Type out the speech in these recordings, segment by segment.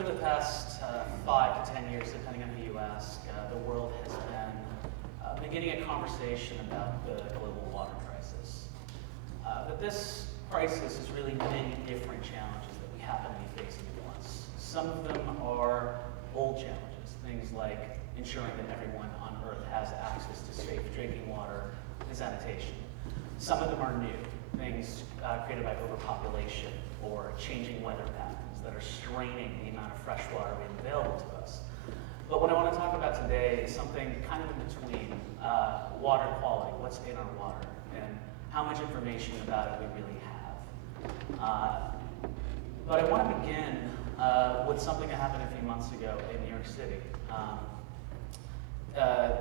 over the past 5 to 10 years, depending on who you ask, the world has been beginning a conversation about the global water crisis. But this crisis is really many different challenges that we happen to be facing at once. Some of them are old challenges, things like ensuring that everyone on Earth has access to safe drinking water and sanitation. Some of them are new, things created by overpopulation or changing weather patterns that are straining the amount of fresh water we have available to us. But what I want to talk about today is something kind of in between water quality, what's in our water, and how much information about it we really have. But I want to begin with something that happened a few months ago in New York City.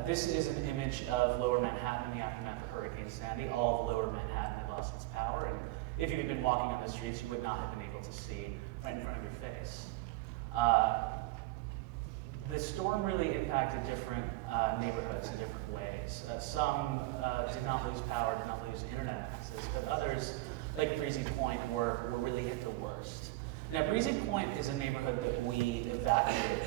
This is an image of Lower Manhattan in the aftermath of Hurricane Sandy. All of Lower Manhattan had lost its power, and if you had been walking on the streets, you would not have been able to see right in front of your face. The storm really impacted different neighborhoods in different ways. Some did not lose power, did not lose internet access, but others, like Breezy Point, were really hit the worst. Now, Breezy Point is a neighborhood that we evacuated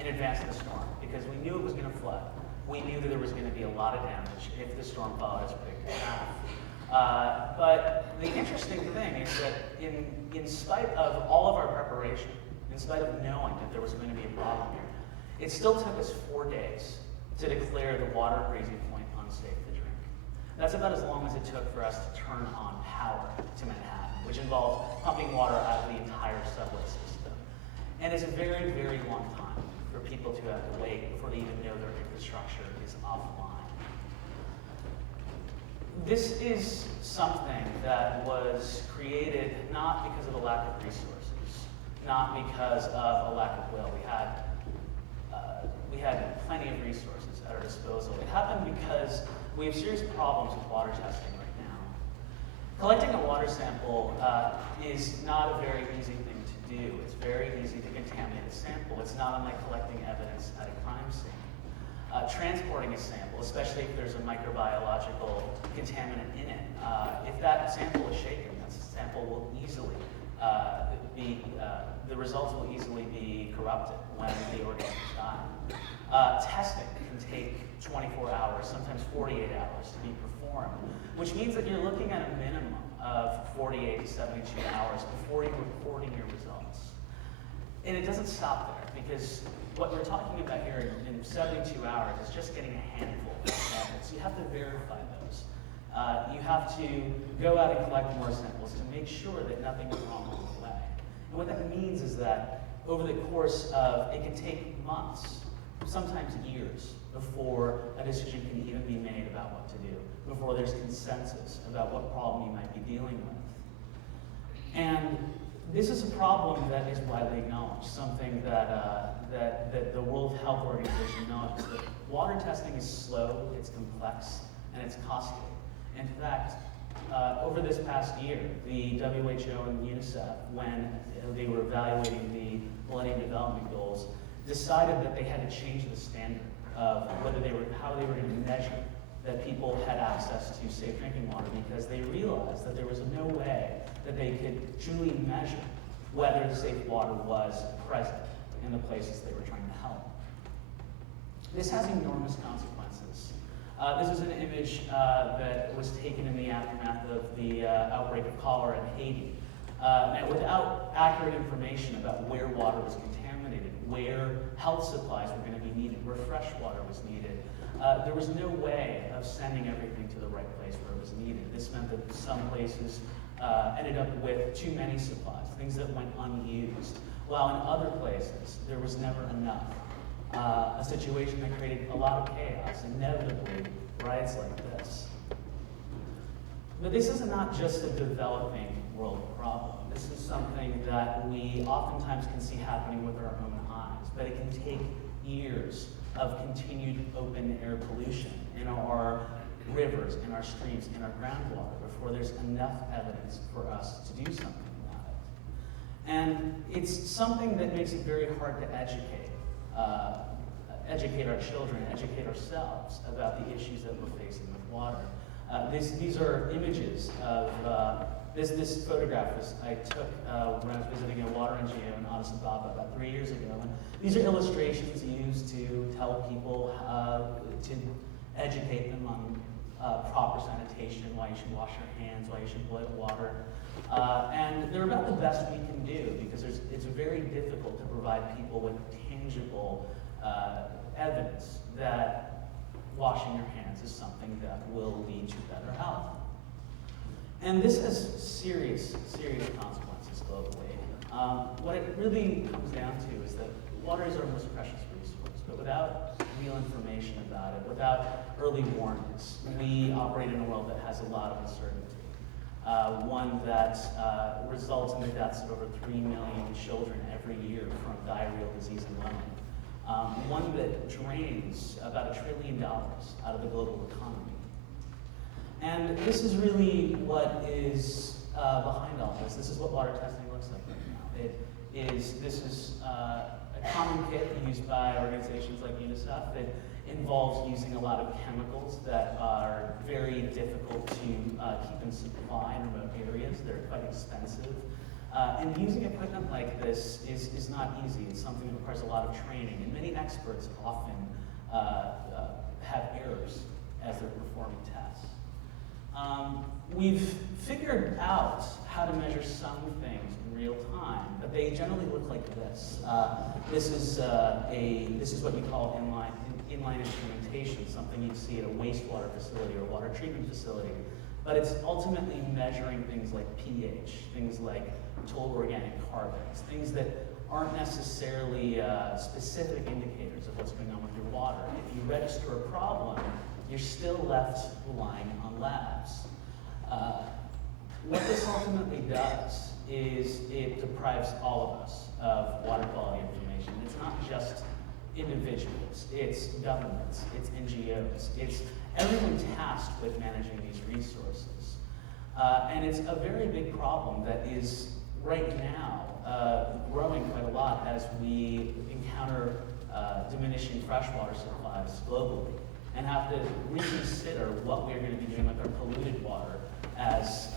in advance of the storm because we knew it was going to flood. We knew that there was going to be a lot of damage if the storm followed its predicted path. But the interesting thing is that in spite of all of our preparation, in spite of knowing that there was going to be a problem here, it still took us 4 days to declare the water at Breezy Point unsafe to drink. That's about as long as it took for us to turn on power to Manhattan, which involves pumping water out of the entire subway system. And it's a very, very long time for people to have to wait before they even know their infrastructure is offline. This is something that was created not because of a lack of resources, not because of a lack of will. We had plenty of resources at our disposal. It happened because we have serious problems with water testing right now. Collecting a water sample is not a very easy thing to do. It's very easy to contaminate a sample. It's not unlike collecting evidence at a crime scene. Transporting a sample, especially if there's a microbiological contaminant in it, if that sample is shaken, that sample will easily the results will easily be corrupted when the organisms die. Testing can take 24 hours, sometimes 48 hours to be performed, which means that you're looking at a minimum of 48 to 72 hours before you're reporting your results. And it doesn't stop there, because what we're talking about here in 72 hours is just getting a handful of samples. You have to verify those. You have to go out and collect more samples to make sure that nothing is wrong along the way. And what that means is that over the course of, it can take months, sometimes years, before a decision can even be made about what to do, before there's consensus about what problem you might be dealing with. And this is a problem that is widely acknowledged, something that the World Health Organization acknowledges, that water testing is slow, it's complex, and it's costly. In fact, over this past year, the WHO and UNICEF, when they were evaluating the Millennium Development Goals, decided that they had to change the standard of how they were going to measure that people had access to safe drinking water, because they realized that there was no way that they could truly measure whether the safe water was present in the places they were trying to help. This has enormous consequences. This is an image that was taken in the aftermath of the outbreak of cholera in Haiti. And without accurate information about where water was contaminated, where health supplies were going to be needed, where fresh water was needed, there was no way of sending everything to the right place where it was needed. This meant that some places ended up with too many supplies, things that went unused, while in other places there was never enough. A situation that created a lot of chaos, inevitably riots like this. But this is not just a developing world problem. This is something that we oftentimes can see happening with our own eyes, but it can take years of continued open air pollution in our rivers, in our streams, in our groundwater before there's enough evidence for us to do something about it. And it's something that makes it very hard to educate our children, educate ourselves about the issues that we're facing with water. These are images of, this photograph I took when I was visiting a water NGO in Addis Ababa about 3 years ago. And these are illustrations used to tell people, to educate them on proper sanitation, why you should wash your hands, why you should boil water. And they're about the best we can do because it's very difficult to provide people with tangible evidence that washing your hands is something that will lead to better health. And this has serious consequences globally. What it really comes down to is that water is our most precious resource, but without real information about it, without early warnings, we operate in a world that has a lot of uncertainty. One that results in the deaths of over 3 million children every year from diarrheal disease alone. One that drains about $1 trillion out of the global economy. And this is really what is behind all this. This is what water testing looks like right now. This is a common kit used by organizations like UNICEF that involves using a lot of chemicals that are very difficult to keep in supply in remote areas. They're quite expensive. And using equipment like this is not easy. It's something that requires a lot of training. And many experts often have errors as they're performing tests. We've figured out how to measure some things in real time, but they generally look like this. This is what we call inline instrumentation, something you'd see at a wastewater facility or water treatment facility. But it's ultimately measuring things like pH, things like total organic carbons, things that aren't necessarily specific indicators of what's going on with your water. If you register a problem, you're still left relying on labs. What this ultimately does is it deprives all of us of water quality information. It's not just individuals, it's governments, it's NGOs, it's everyone tasked with managing these resources. And it's a very big problem that is right now growing quite a lot as we encounter diminishing freshwater supplies globally and have to reconsider what we're going to be doing with our polluted water as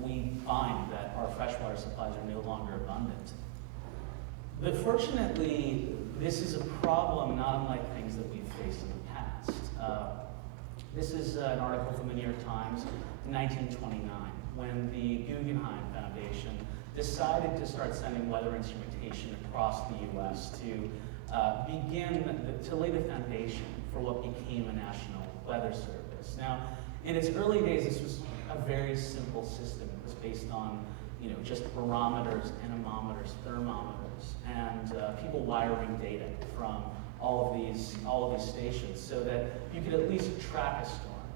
we find that our freshwater supplies are no longer abundant. But fortunately, this is a problem not unlike things that we've faced in the past. This is an article from the New York Times in 1929, when the Guggenheim Foundation decided to start sending weather instrumentation across the U.S. to lay the foundation for what became a national weather service. Now, in its early days, this was a very simple system. It was based on, just barometers, anemometers, thermometers, and people wiring data from all of these stations so that you could at least track a storm.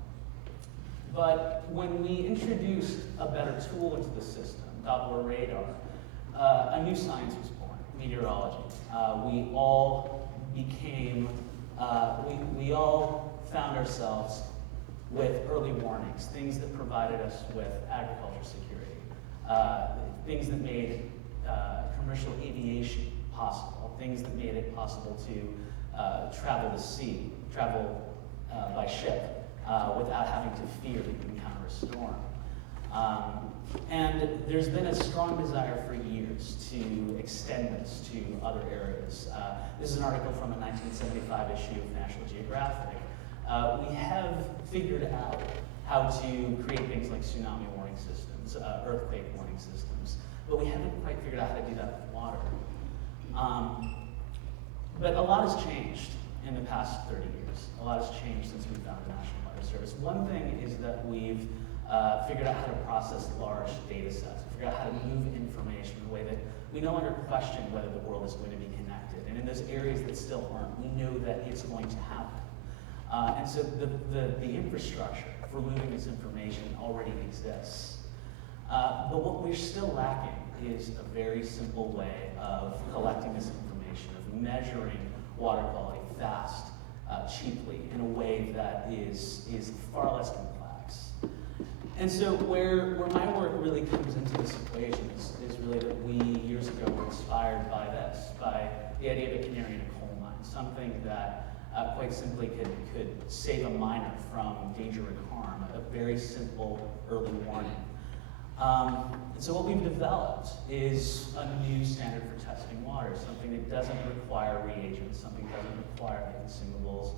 But when we introduced a better tool into the system, Doppler radar, a new science was born, meteorology. We all found ourselves with early warnings, things that provided us with agriculture security, things that made commercial aviation possible, things that made it possible to travel by ship without having to fear that you encounter a storm. And there's been a strong desire for years to extend this to other areas. This is an article from a 1975 issue of National Geographic. We have figured out how to create things like tsunami warning systems, earthquake warning systems, but we haven't quite figured out how to do that with water. But a lot has changed in the past 30 years. A lot has changed since we found the National Weather Service. One thing is that we've figured out how to process large data sets. We figured out how to move information in a way that we no longer question whether the world is going to be connected. And in those areas that still aren't, we know that it's going to happen. And so the infrastructure for moving this information already exists. But what we're still lacking is a very simple way of collecting this information, of measuring water quality fast, cheaply, in a way that is far less complex. And so where my work really comes into this equation is really that we, years ago, were inspired by this, by the idea of a canary in a coal mine, something that quite simply could save a miner from danger and harm, a very simple early warning. And so what we've developed is a new standard for testing water, something that doesn't require reagents, something that doesn't require the consumables,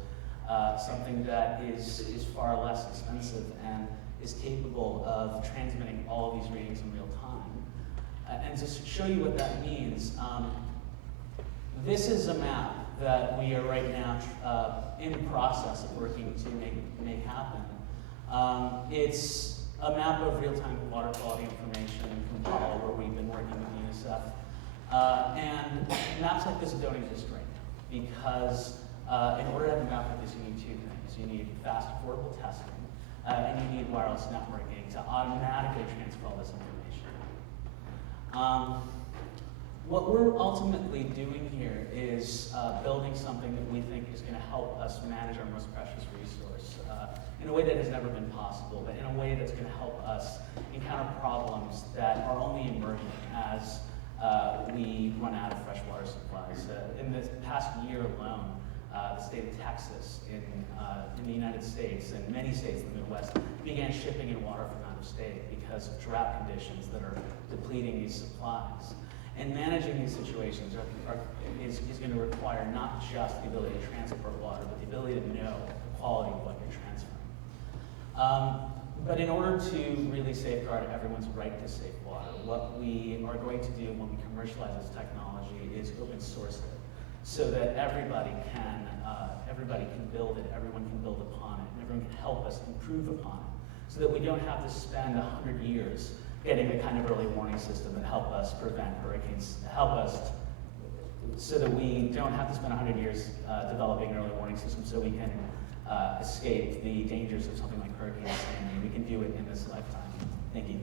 something that is far less expensive and is capable of transmitting all of these readings in real time. And to show you what that means, this is a map that we are right now in the process of working to make happen. It's a map of real-time water quality information in Kampala, where we've been working with UNICEF. And maps like this don't exist right now, because in order to have a map like this, you need two things. You need fast, affordable testing, and you need wireless networking to automatically transfer all this information. What we're ultimately doing here is building something that we think is going to help us manage our most precious resource in a way that has never been possible, but in a way that's going to help us encounter problems that are only emerging as we run out of fresh water supplies. In the past year alone, the state of Texas in the United States and many states in the Midwest began shipping in water from out of state because of drought conditions that are depleting these supplies. And managing these situations is going to require not just the ability to transport water, but the ability to know the quality of what you're transferring. But in order to really safeguard everyone's right to safe water, what we are going to do when we commercialize this technology is open source it, so that everybody can build it, everyone can build upon it, and everyone can help us improve upon it, so that we don't have to spend 100 years getting the kind of early warning system that help us prevent hurricanes, so that we don't have to spend 100 years developing an early warning system so we can escape the dangers of something like Hurricane Sandy. We can do it in this lifetime. Thank you.